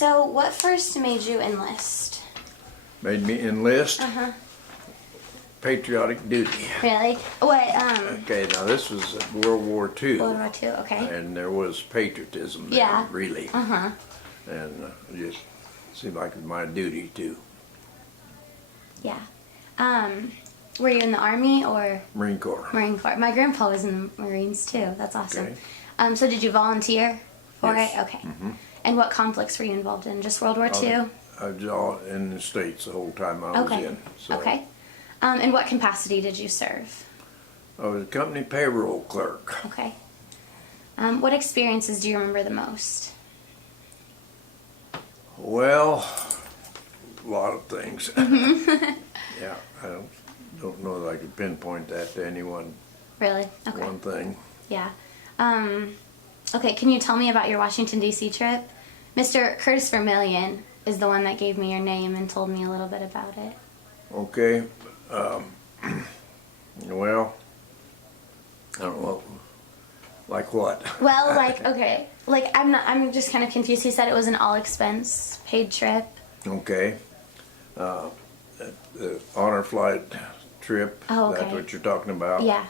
So, what first made you enlist? Made me enlist. Uh-huh. Patriotic duty. Really? What, Okay, now this was World War II. World War II, okay. And there was patriotism there, Yeah. really. Uh-huh. And it just seemed like it was my duty to. Yeah. Were you in the Army or? Marine Corps. Marine Corps. My grandpa was in the Marines too. That's awesome. Okay. So did you volunteer for Yes. it? Okay. Mhm. And what conflicts were you involved in? Just World War II? I was all in the States the whole time I was Okay. in. So Okay. In what capacity did you serve? I was a company payroll clerk. Okay. What experiences do you remember the most? Well, a lot of things. Mm-hmm. Yeah, I don't know that I could pinpoint that to any one Really? Okay. thing. Yeah. Okay, can you tell me about your Washington, D.C. trip? Mr. Curtis Vermillion is the one that gave me your name and told me a little bit about it. Okay. Well, I don't know. Like what? Well, like, okay. Like, I'm just kind of confused. He said it was an all-expense paid trip. Okay. The honor flight trip. Oh, okay. That's what you're talking about? Yeah.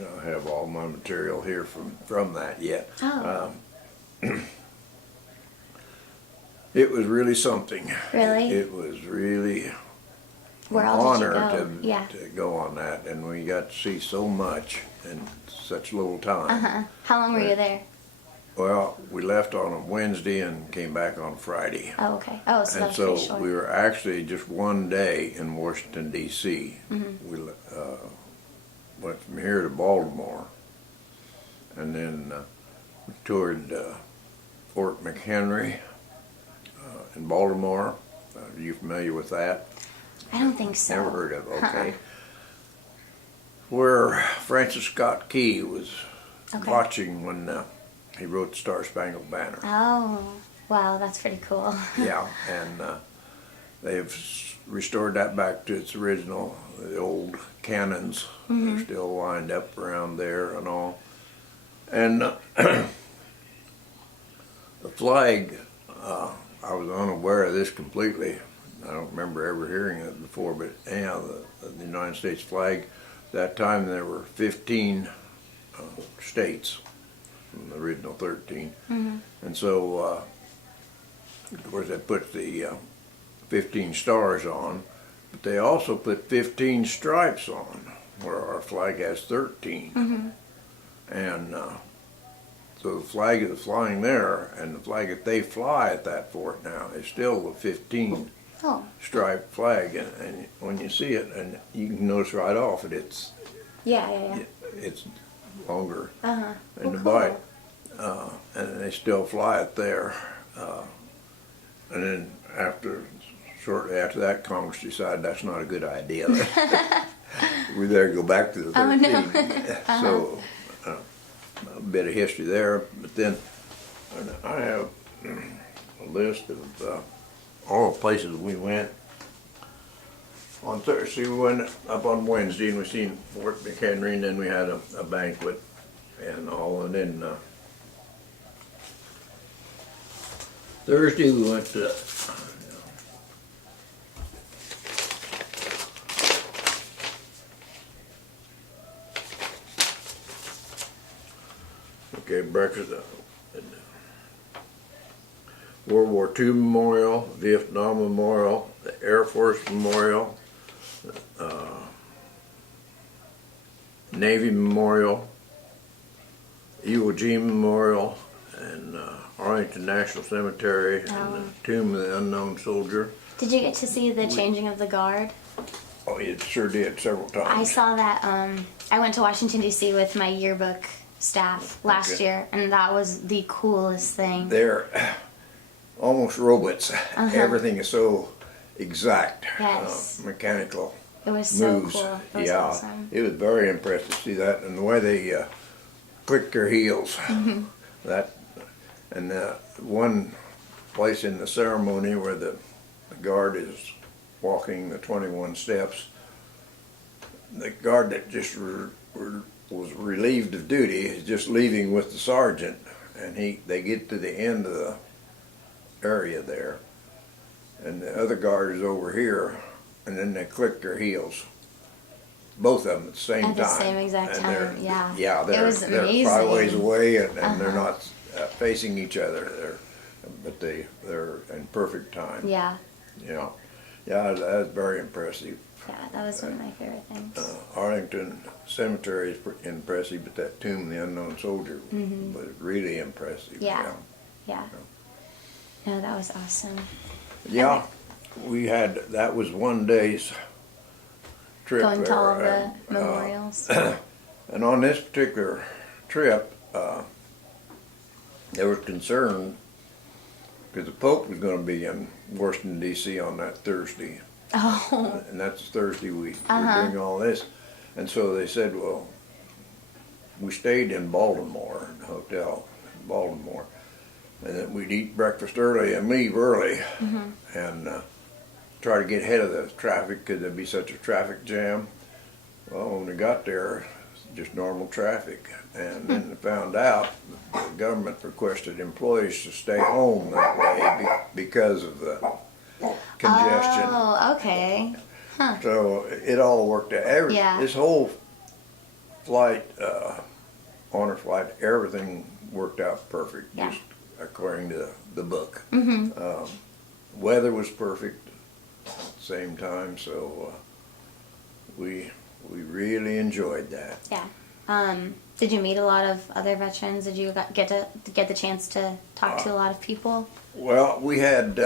I have all my material here from that yet. Oh. It was really something. Really? It was really Where an all did you honor go? Yeah. to go on that, and we got to see so much in such little time. Uh-huh. How long were you there? Well, we left on a Wednesday and came back on Friday. Oh, okay. Oh, so that And was so pretty short. we were actually just one day in Washington, D.C. Mm-hmm. We went from here to Baltimore, and then we toured Fort McHenry in Baltimore. Are you familiar with that? I don't think so. Never heard of it. Okay. Where Francis Scott Key was Okay. watching when he wrote the Star Spangled Banner. Oh, wow, that's pretty cool. Yeah, and they've restored that back to its original, the old cannons. They're still lined up around there and all. And the flag, I was unaware of this completely. I don't remember ever hearing it before, but anyhow, the United States flag, that time there were 15 states from the original 13. And so, of course, they put the 15 stars on, but they also put 15 stripes on, where our flag has 13. And so the flag that's flying there, and the flag that they fly at that fort now, is still the 15 Oh, striped flag. And when you see it, and you can notice right off it, it's yeah. it's longer Uh-huh. in the cool. bite. And they still fly it there. And then shortly after that, Congress decided that's not a good idea. We better go back to the 13. Oh, no. So a bit of history there. But then I have a list of all the places we went. On Thursday, we went up on Wednesday and we seen Fort McHenry, and then we had a banquet and all. And then Thursday we went to breakfast. World War II Memorial, Vietnam Memorial, the Air Force Memorial, Navy Memorial, Iwo Jima Memorial, and Arlington National Cemetery, and the Tomb of the Unknown Soldier. Did you get to see the changing of the guard? Oh, it sure did several times. I saw that. I went to Washington, D.C. with my yearbook staff last Okay. year, and that was the coolest thing. They're almost robots. Everything is so exact, Yes. mechanical It was so moves. cool. It was Yeah, awesome. it was very impressive to see that, and the way they click their heels. That, and one place in the ceremony where the guard is walking the 21 steps, the guard that just was relieved of duty is just leaving with the sergeant, and they get to the end of area there, and the other guard is over here, and then they click their heels, both of them at the same At the time. same exact And time, yeah. Yeah, It was they're amazing. probably ways away, and they're Uh-huh. not facing each other. But they're in perfect time. Yeah, Yeah, yeah, that's very impressive. yeah, that was one of my favorite things. Arlington Cemetery is pretty impressive, but that tomb of the unknown soldier was really impressive. Mm-hmm. Yeah. Yeah. No, that was awesome. Yeah, that was one day's trip Going to all there. the memorials. And on this particular trip, there was concern because the Pope was going to be in Washington, D.C. on that Thursday. Oh, And that's Thursday week. Uh-huh. We're doing all this. And so they said, well, we stayed in Baltimore, in a hotel in Baltimore. And then we'd eat breakfast early and leave early and try to get ahead of the traffic because there'd be such a traffic jam. Well, when we got there, just normal traffic. And then found out the government requested employees to stay home that day because of the congestion. oh, okay. So it all worked out. Yeah. This whole flight, honor flight, everything worked out perfect, Yeah. just according to the book. Mm-hmm. Weather was perfect at the same time, so we really enjoyed that. Yeah. Did you meet a lot of other veterans? Did you get the chance to talk to a lot of people? Well, we had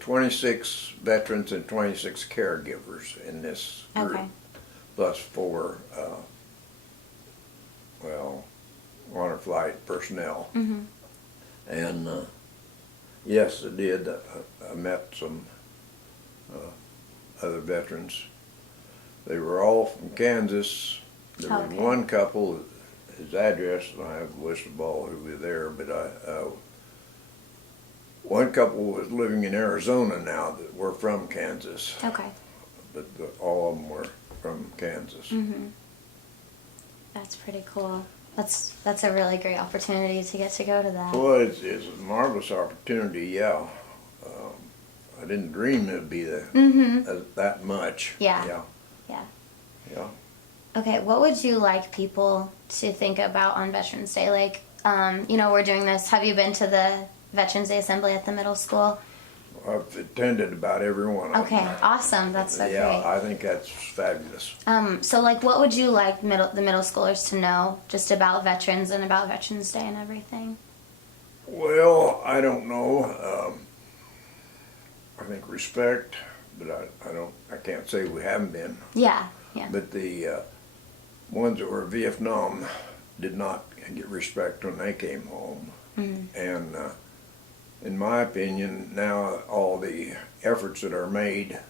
26 veterans and 26 caregivers in this group, Okay. plus 4, honor flight personnel. Mm-hmm. And yes, I did. I met some other veterans. They were all from Kansas. There was Okay. one couple, his address, and I have a list of all who were there, but one couple was living in Arizona now that were from Kansas, Okay. but all of them were from Kansas. Mm-hmm. That's pretty cool. That's a really great opportunity to get to go to that. Well, it's a marvelous opportunity, yeah. I didn't dream it'd be that much. Yeah. Yeah. Yeah. Yeah. Okay, what would you like people to think about on Veterans Day? Like, we're doing this. Have you been to the Veterans Day Assembly at the middle school? I've attended about every one of Okay, them. awesome. That's so Yeah, great. I think that's fabulous. So, like, what would you like the middle schoolers to know just about veterans and about Veterans Day and everything? Well, I don't know. I think respect, but I can't say we haven't been. Yeah, yeah. But the ones that were in Vietnam did not get respect when they came home. Mm-hmm. And in my opinion, now all the efforts that are made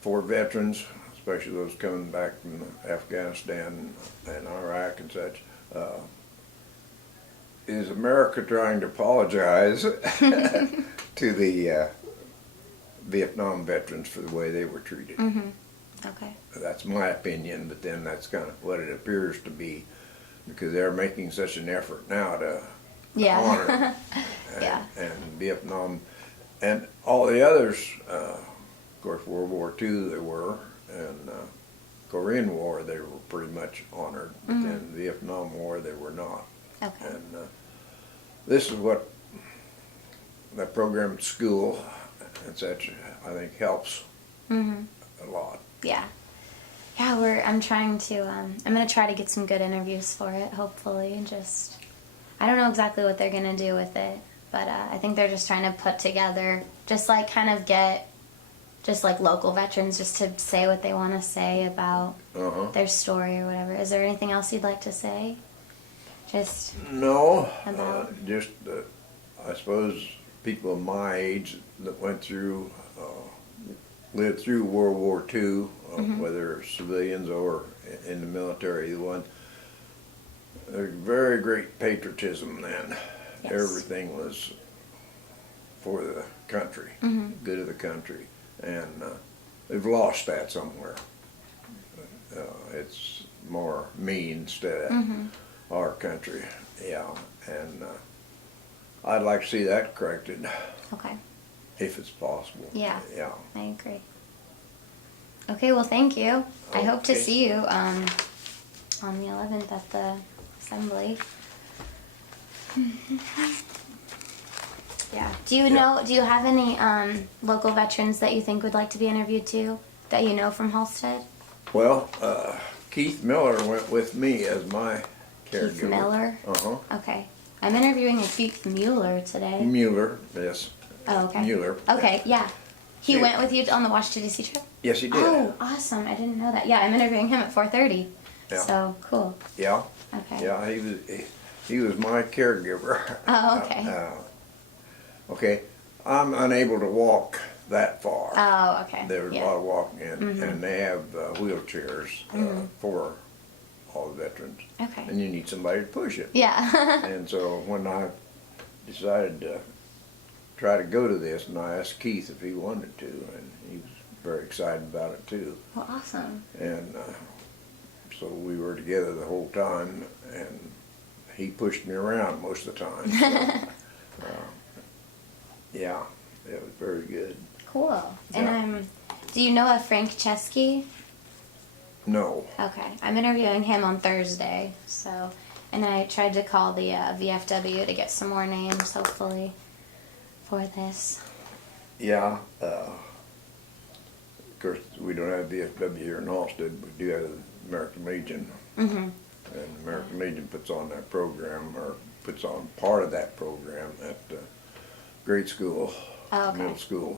for veterans, especially those coming back from Afghanistan and Iraq and such, is America trying to apologize to the Vietnam veterans for the way they were treated. Mm-hmm. Okay. That's my opinion, but then that's kind of what it appears to be, because they're making such an effort now to Yeah. honor Yeah. and Vietnam and all the others. Of course, World War II they were, and Korean War they were pretty much honored, but Mhm. then Vietnam War they were not. Okay. And this is what that program at school and such, I think, helps Mm-hmm. a lot. Yeah. Yeah, I'm trying to, I'm going to try to get some good interviews for it, hopefully, and just, I don't know exactly what they're going to do with it, but I think they're just trying to put together, just like kind of get, just like local veterans just to say what they want to say about Uh-huh. their story or whatever. Is there anything else you'd like to say? Just, No, About- just I suppose people of my age that went through, lived through World War II, whether civilians or in the military, there's very great patriotism then. Yes. Everything was for the country, good of the country, and they've lost that somewhere. It's more me instead of our country, yeah. And I'd like to see that corrected Okay. if it's possible. Yeah. Yeah. I agree. Okay, well, thank you. I hope to Okay. see you on the 11th at the assembly. Yeah. Do you have any local veterans that you think would like to be interviewed too, that you know from Halstead? Well, Keith Miller went with me as my caregiver. Keith Miller? Uh-huh. Okay. I'm interviewing a Keith Mueller today. Mueller, yes. Oh, okay. Mueller. Okay, yeah. He Yeah. went with you on the Washington D.C. trip? Yes, he did. Oh, awesome. I didn't know that. Yeah, I'm interviewing him at 4:30. Yeah. So, cool. Yeah. Okay. Yeah, he was my caregiver. Oh, okay. Okay, I'm unable to walk that far. Oh, okay. There was a Yeah. lot of walking, and they have wheelchairs for all the veterans, Okay. and you need somebody to push it. Yeah. And so when I decided to try to go to this, and I asked Keith if he wanted to, and he was very excited about it too. Well, awesome. And so we were together the whole time, and he pushed me around most of the time. So, yeah, it was very good. Cool. Yeah. And do you know a Frank Chesky? No. Okay. I'm interviewing him on Thursday. So, and I tried to call the VFW to get some more names, hopefully, for this. Yeah. Of course, we don't have VFW here in Halstead. We do have the American Legion. Mm-hmm. And American Legion puts on that program, or puts on part of that program at grade school, Oh, okay. middle school.